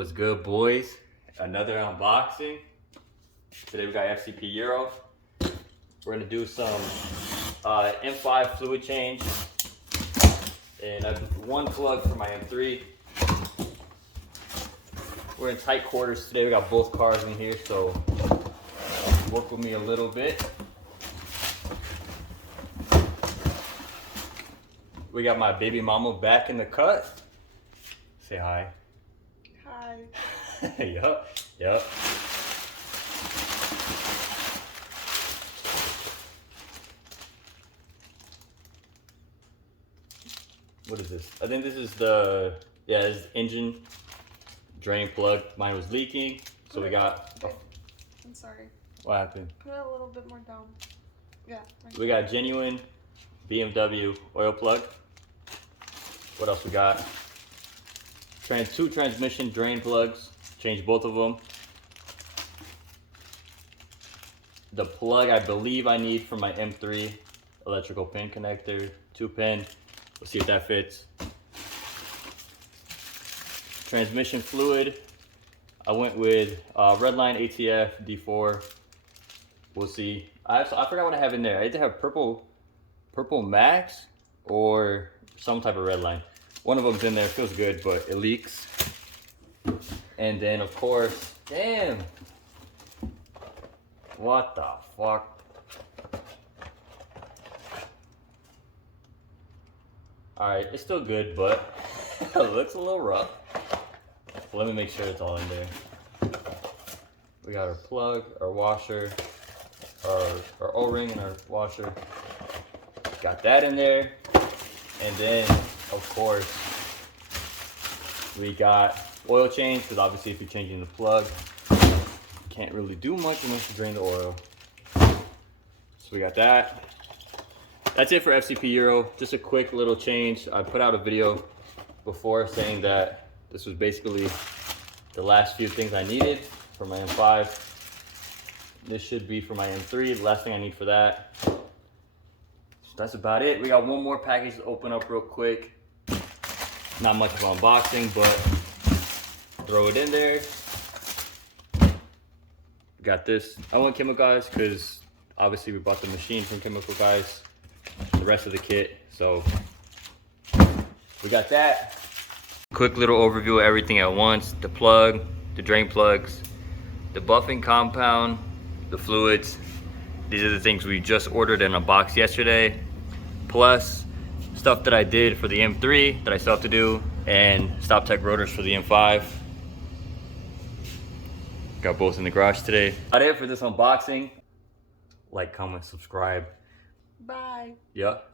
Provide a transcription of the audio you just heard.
What's good, boys? Another unboxing. Today we got FCP Euro. We're gonna do some M5 fluid change, and I have one plug for my M3. We're in tight quarters today. We got both cars in here, so work with me a little bit. We got my baby mama back in the cut. Say hi. Hi. Yup. What is this? I think this is the, this is engine drain plug. Mine was leaking, so we got. Okay. I'm sorry. What happened? Put it a little bit more down. Yeah. Right. We got genuine BMW oil plug. What else we got? Two transmission drain plugs. Change both of them. The plug I believe I need for my M3 electrical pin connector, 2-pin. Let's see if that fits. Transmission fluid. I went with Redline ATF D4. We'll see. I forgot what I have in there. I either have purple Max or some type of Redline. One of them's in there. Feels good, but it leaks. And then of course, damn. What the fuck? Alright, it's still good, but it looks a little rough. Let me make sure it's all in there. We got our plug, our washer, our O-ring and our washer. Got that in there. And then, of course, we got oil change, because obviously if you're changing the plug, can't really do much unless you drain the oil. So we got that. That's it for FCP Euro. Just a quick little change. I put out a video before saying that this was basically the last few things I needed for my M5. This should be for my M3, the last thing I need for that. So that's about it. We got one more package to open up real quick. Not much of an unboxing, but throw it in there. Got this. I went Chemical Guys because obviously we bought the machine from Chemical Guys, the rest of the kit. So we got that. Quick little overview of everything at once. The plug, the drain plugs, the buffing compound, the fluids. These are the things we just ordered in a box yesterday. Plus stuff that I did for the M3 that I still have to do, and stop tech rotors for the M5. Got both in the garage today. That's it for this unboxing. Like, comment, subscribe. Bye. Yep.